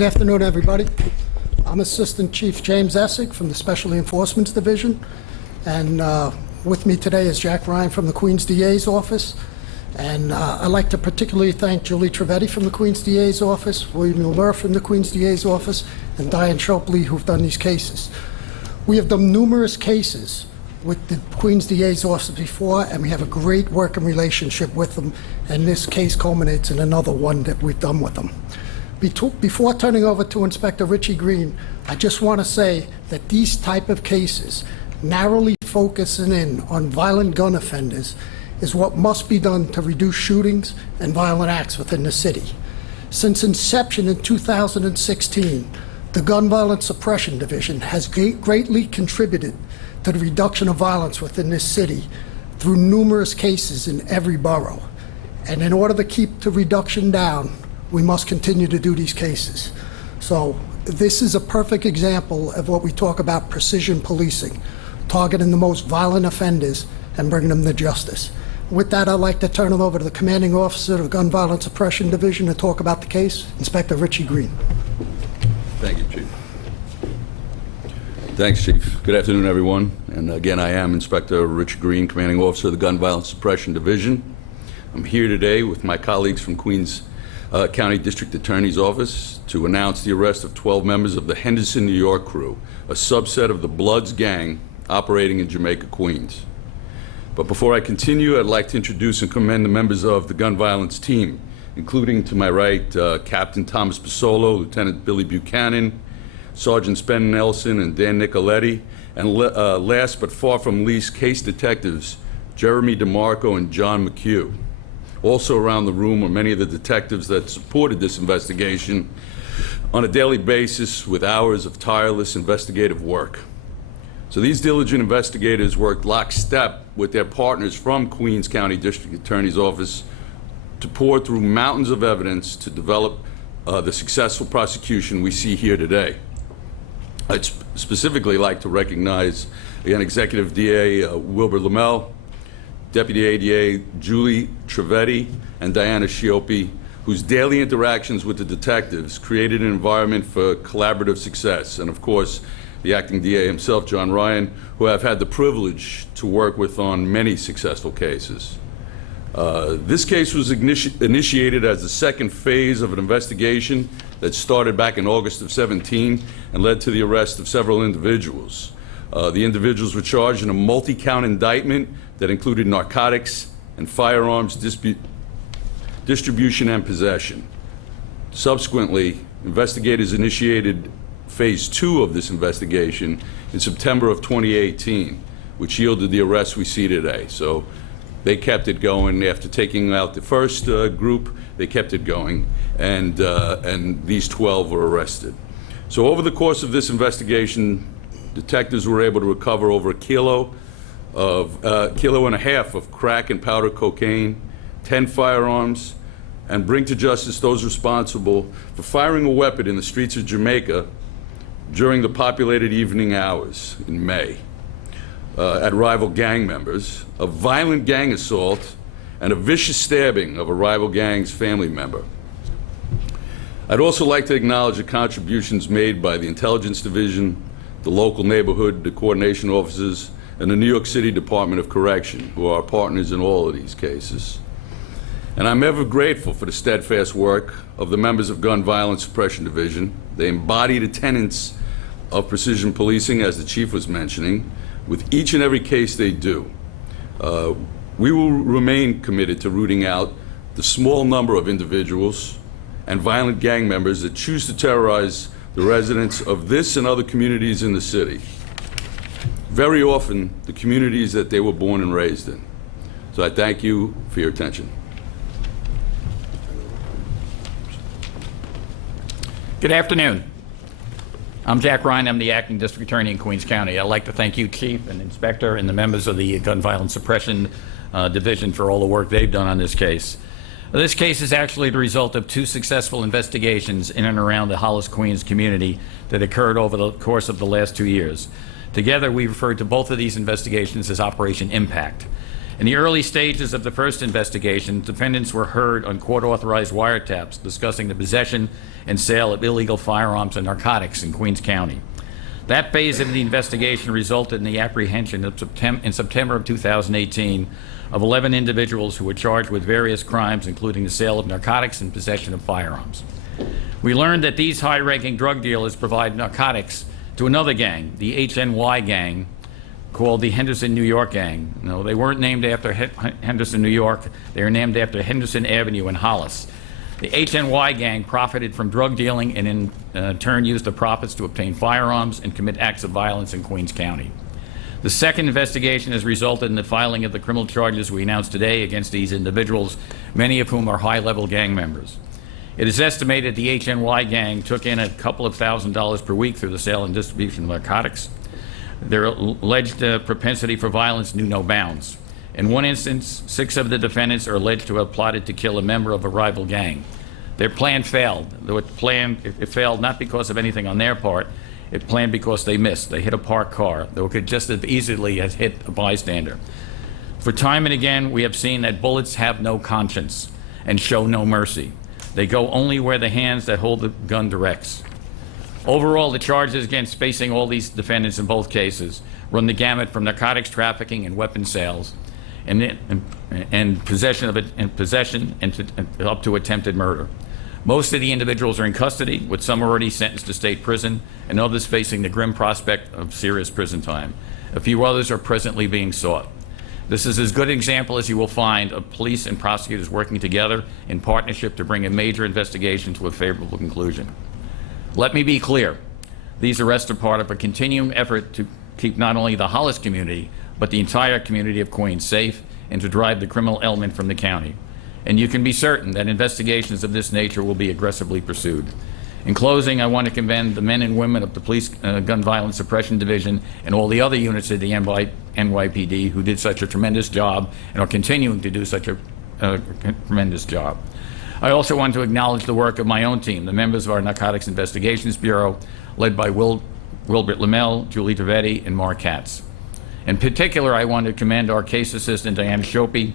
Good afternoon, everybody. I'm Assistant Chief James Essig from the Special Enforcement Division, and with me today is Jack Ryan from the Queens DA's office. And I'd like to particularly thank Julie Trevetti from the Queens DA's office, William Muller from the Queens DA's office, and Diane Shopley, who've done these cases. We have done numerous cases with the Queens DA's office before, and we have a great working relationship with them, and this case culminates in another one that we've done with them. Before turning over to Inspector Richie Green, I just want to say that these type of cases, narrowly focusing in on violent gun offenders, is what must be done to reduce shootings and violent acts within the city. Since inception in 2016, the Gun Violence Suppression Division has greatly contributed to the reduction of violence within this city through numerous cases in every borough. And in order to keep the reduction down, we must continue to do these cases. So this is a perfect example of what we talk about precision policing, targeting the most violent offenders and bringing them to justice. With that, I'd like to turn it over to the commanding officer of the Gun Violence Suppression Division to talk about the case, Inspector Richie Green. Thank you, Chief. Thanks, Chief. Good afternoon, everyone. And again, I am Inspector Richie Green, Commanding Officer of the Gun Violence Suppression Division. I'm here today with my colleagues from Queens County District Attorney's Office to announce the arrest of 12 members of the Henderson, New York crew, a subset of the Bloods gang operating in Jamaica, Queens. But before I continue, I'd like to introduce and commend the members of the gun violence team, including to my right, Captain Thomas Pasolo, Lieutenant Billy Buchanan, Sergeants Ben Nelson and Dan Nicoletti, and last but far from least, case detectives Jeremy DeMarco and John McHugh. Also around the room are many of the detectives that supported this investigation on a daily basis with hours of tireless investigative work. So these diligent investigators worked lockstep with their partners from Queens County District Attorney's Office to pour through mountains of evidence to develop the successful prosecution we see here today. I'd specifically like to recognize, again, Executive DA Wilbur Lamel, Deputy ADA Julie Trevetti, and Diana Shopley, whose daily interactions with the detectives created an environment for collaborative success. And of course, the acting DA himself, John Ryan, who I've had the privilege to work with on many successful cases. This case was initiated as the second phase of an investigation that started back in August of 17 and led to the arrest of several individuals. The individuals were charged in a multi-count indictment that included narcotics and firearms distribution and possession. Subsequently, investigators initiated phase 2 of this investigation in September of 2018, which yielded the arrests we see today. So they kept it going. After taking out the first group, they kept it going, and these 12 were arrested. So over the course of this investigation, detectives were able to recover over a kilo and a half of crack and powder cocaine, 10 firearms, and bring to justice those responsible for firing a weapon in the streets of Jamaica during the populated evening hours in May at rival gang members, a violent gang assault, and a vicious stabbing of a rival gang's family member. I'd also like to acknowledge the contributions made by the Intelligence Division, the local neighborhood, the coordination offices, and the New York City Department of Correction, who are partners in all of these cases. And I'm ever grateful for the steadfast work of the members of Gun Violence Suppression Division. They embody the tenets of precision policing, as the Chief was mentioning, with each and every case they do. We will remain committed to rooting out the small number of individuals and violent gang members that choose to terrorize the residents of this and other communities in the city. Very often, the communities that they were born and raised in. So I thank you for your attention. Good afternoon. I'm Jack Ryan. I'm the acting district attorney in Queens County. I'd like to thank you, Chief and Inspector, and the members of the Gun Violence Suppression Division for all the work they've done on this case. This case is actually the result of 2 successful investigations in and around the Hollis, Queens community that occurred over the course of the last 2 years. Together, we referred to both of these investigations as Operation Impact. In the early stages of the first investigation, defendants were heard on court-authorized wiretaps discussing the possession and sale of illegal firearms and narcotics in Queens County. That phase of the investigation resulted in the apprehension in September of 2018 of 11 individuals who were charged with various crimes, including the sale of narcotics and possession of firearms. We learned that these high-ranking drug dealers provide narcotics to another gang, the HNY gang, called the Henderson, New York gang. No, they weren't named after Henderson, New York. They were named after Henderson Avenue in Hollis. The HNY gang profited from drug dealing and in turn used the profits to obtain firearms and commit acts of violence in Queens County. The second investigation has resulted in the filing of the criminal charges we announced today against these individuals, many of whom are high-level gang members. It is estimated the HNY gang took in a couple of $1,000s per week through the sale and distribution of narcotics. Their alleged propensity for violence knew no bounds. In one instance, 6 of the defendants are alleged to have plotted to kill a member of a rival gang. Their plan failed, though it failed not because of anything on their part. It planned because they missed. They hit a parked car, though it could just as easily have hit a bystander. For time and again, we have seen that bullets have no conscience and show no mercy. They go only where the hands that hold the gun directs. Overall, the charges against facing all these defendants in both cases run the gamut from narcotics trafficking and weapon sales, and possession up to attempted murder. Most of the individuals are in custody, with some already sentenced to state prison, and others facing the grim prospect of serious prison time. A few others are presently being sought. This is as good an example as you will find of police and prosecutors working together in partnership to bring a major investigation to a favorable conclusion. Let me be clear. These arrests are part of a continuing effort to keep not only the Hollis community, but the entire community of Queens safe and to drive the criminal element from the county. And you can be certain that investigations of this nature will be aggressively pursued. In closing, I want to commend the men and women of the Police Gun Violence Suppression Division and all the other units of the NYPD who did such a tremendous job and are continuing to do such a tremendous job. I also want to acknowledge the work of my own team, the members of our Narcotics Investigations Bureau, led by Wilbert Lamel, Julie Trevetti, and Mark Katz. In particular, I want to commend our case assistant, Diana Shopi,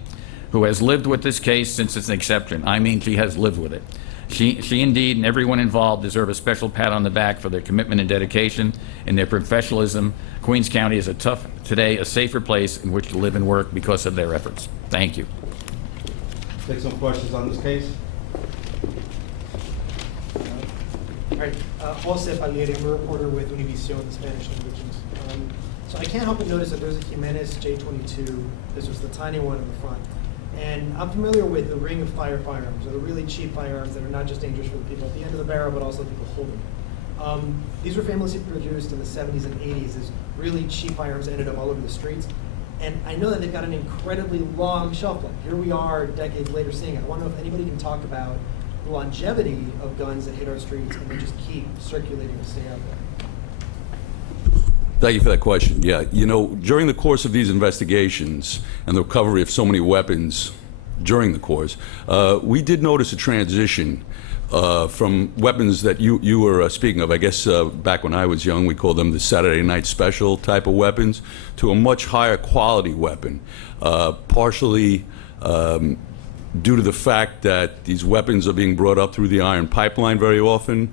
who has lived with this case since its inception. I mean, she has lived with it. She indeed and everyone involved deserve a special pat on the back for their commitment and dedication and their professionalism. Queens County is today a safer place in which to live and work because of their efforts. Thank you. Take some questions on this case. All right, Jose Palieri, I'm a reporter with Univision, the Spanish language. So I can't help but notice that there's a Jimenez J22. This was the tiny one in the front. And I'm familiar with the ring of firearms, or the really cheap firearms that are not just dangerous for the people at the end of the barrel, but also the people holding them. These were famously produced in the 70s and 80s as really cheap firearms ended up all over the streets. And I know that they've got an incredibly long shelf life. Here we are decades later seeing it. I want to know if anybody can talk about the longevity of guns that hit our streets and they just keep circulating and stay out there. Thank you for that question. Yeah, you know, during the course of these investigations and the recovery of so many weapons during the course, we did notice a transition from weapons that you were speaking of. I guess back when I was young, we called them the Saturday night special type of weapons, to a much higher quality weapon, partially due to the fact that these weapons are being brought up through the iron pipeline very often.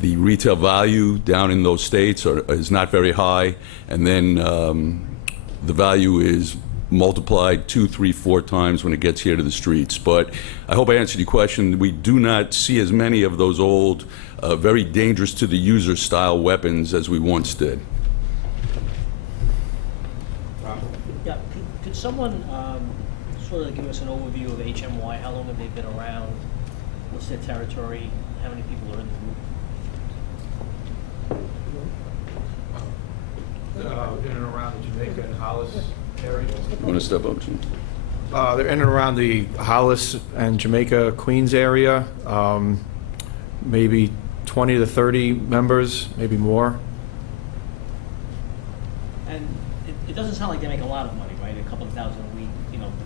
The retail value down in those states is not very high, and then the value is multiplied 2, 3, 4 times when it gets here to the streets. But I hope I answered your question. We do not see as many of those old, very dangerous to the user style weapons as we once did. Yeah, could someone sort of give us an overview of HMY? How long have they been around? What's their territory? How many people are in the group? In and around the Jamaica and Hollis area. You want to step up, Jim? They're in and around the Hollis and Jamaica, Queens area. Maybe 20 to 30 members, maybe more. And it doesn't sound like they make a lot of money, right? A couple of thousand a week,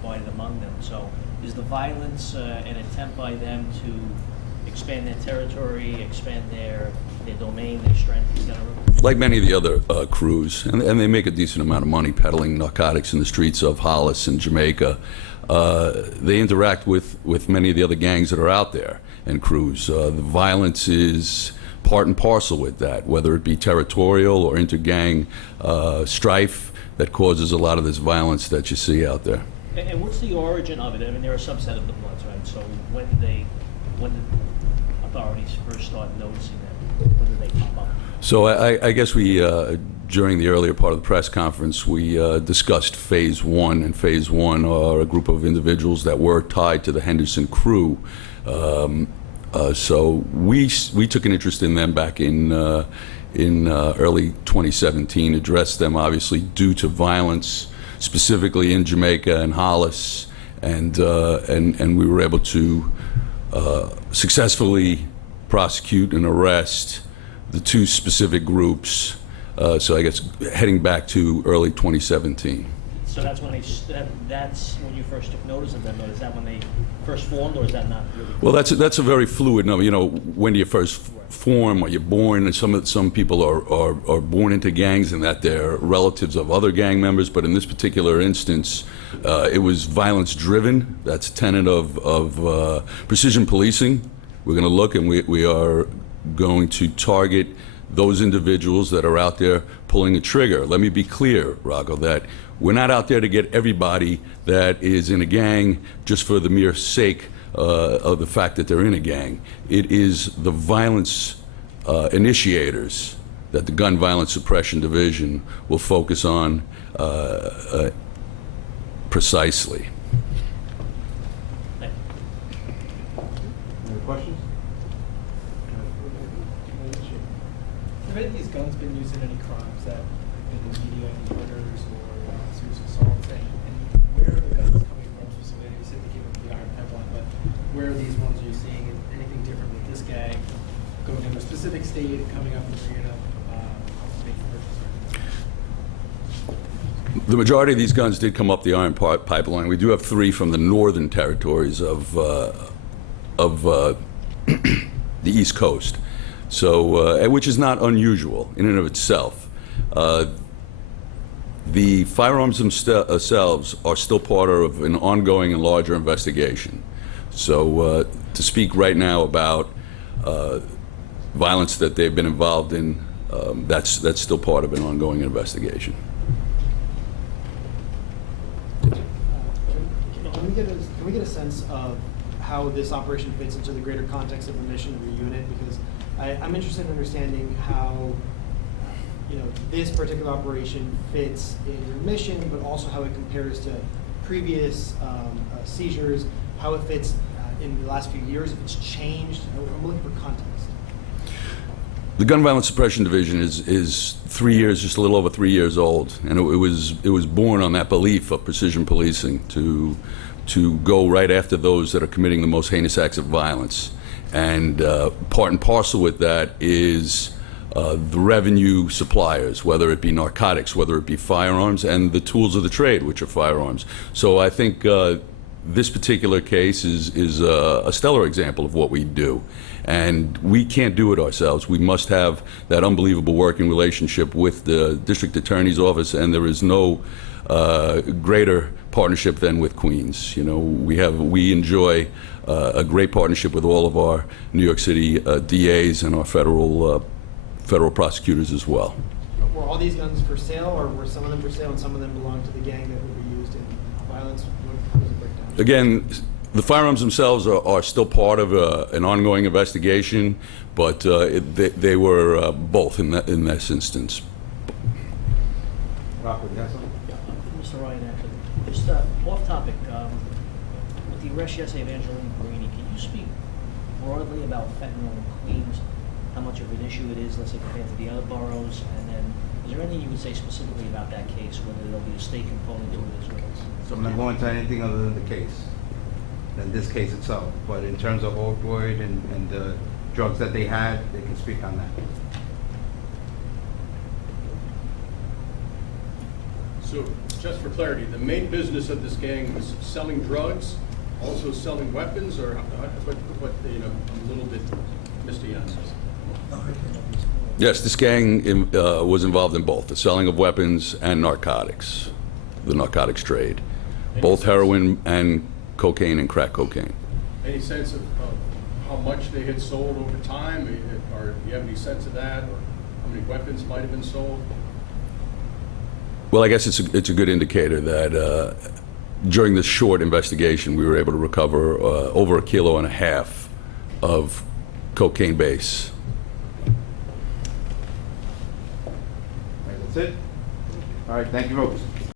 divided among them. So is the violence an attempt by them to expand their territory, expand their domain, their strength, etc.? Like many of the other crews, and they make a decent amount of money peddling narcotics in the streets of Hollis and Jamaica. They interact with many of the other gangs that are out there and crews. The violence is part and parcel with that, whether it be territorial or inter-gang strife that causes a lot of this violence that you see out there. And what's the origin of it? I mean, they're a subset of the Bloods, right? So when did authorities first start noticing them? When did they pop up? So I guess we, during the earlier part of the press conference, we discussed Phase 1, and Phase 1 are a group of individuals that were tied to the Henderson crew. So we took an interest in them back in early 2017, addressed them obviously due to violence, specifically in Jamaica and Hollis, and we were able to successfully prosecute and arrest the two specific groups. So I guess heading back to early 2017. So that's when that's when you first took notice of them, or is that when they first formed, or is that not really? Well, that's a very fluid number. You know, when do you first form? Are you born? And some people are born into gangs, and that they're relatives of other gang members. But in this particular instance, it was violence driven. That's a tenet of precision policing. We're going to look, and we are going to target those individuals that are out there pulling a trigger. Let me be clear, Rocco, that we're not out there to get everybody that is in a gang just for the mere sake of the fact that they're in a gang. It is the violence initiators that the Gun Violence Suppression Division will focus on precisely. Any questions? Have any of these guns been used in any crimes that have been in the media, any murders or serious assaults? And where are the guns coming from specifically? You said they came from the Iron Pipeline, but where are these ones are you seeing? Anything different with this gang going into a specific state, coming up and bringing up, making purchases? The majority of these guns did come up the Iron Pipeline. We do have 3 from the northern territories of the East Coast. So, which is not unusual in and of itself. The firearms themselves are still part of an ongoing and larger investigation. So, to speak right now about violence that they've been involved in, that's still part of an ongoing investigation. Can we get a sense of how this operation fits into the greater context of the mission of your unit? Because I'm interested in understanding how this particular operation fits in your mission, but also how it compares to previous seizures, how it fits in the last few years, if it's changed. I'm looking for context. The Gun Violence Suppression Division is 3 years, just a little over 3 years old, and it was born on that belief of precision policing to go right after those that are committing the most heinous acts of violence. And part and parcel with that is the revenue suppliers, whether it be narcotics, whether it be firearms, and the tools of the trade, which are firearms. So I think this particular case is a stellar example of what we do. And we can't do it ourselves. We must have that unbelievable working relationship with the District Attorney's Office, and there is no greater partnership than with Queens. You know, we enjoy a great partnership with all of our New York City DAs and our federal prosecutors as well. Were all these guns for sale, or were some of them for sale and some of them belonged to the gang that would be used in violence? How does it break down? Again, the firearms themselves are still part of an ongoing investigation, but they were both in this instance. Rocco, you have something? Mr. Ryan, actually, just off topic, with the arrest yesterday of Angelina Guarini, can you speak broadly about fentanyl in Queens, how much of an issue it is, let's say, compared to the other boroughs, and then is there anything you would say specifically about that case, whether there'll be a state component to it as well? So I'm not going into anything other than the case, than this case itself. But in terms of opioid and the drugs that they had, they can speak on that. So, just for clarity, the main business of this gang was selling drugs also selling weapons, or what, you know, I'm a little bit misty on this. Yes, this gang was involved in both, the selling of weapons and narcotics, the narcotics trade, both heroin and cocaine and crack cocaine. Any sense of how much they had sold over time, or do you have any sense of that, or how many weapons might have been sold? Well, I guess it's a good indicator that during this short investigation, we were able to recover over 1.5 kilos of cocaine base. All right, that's it? All right, thank you, folks.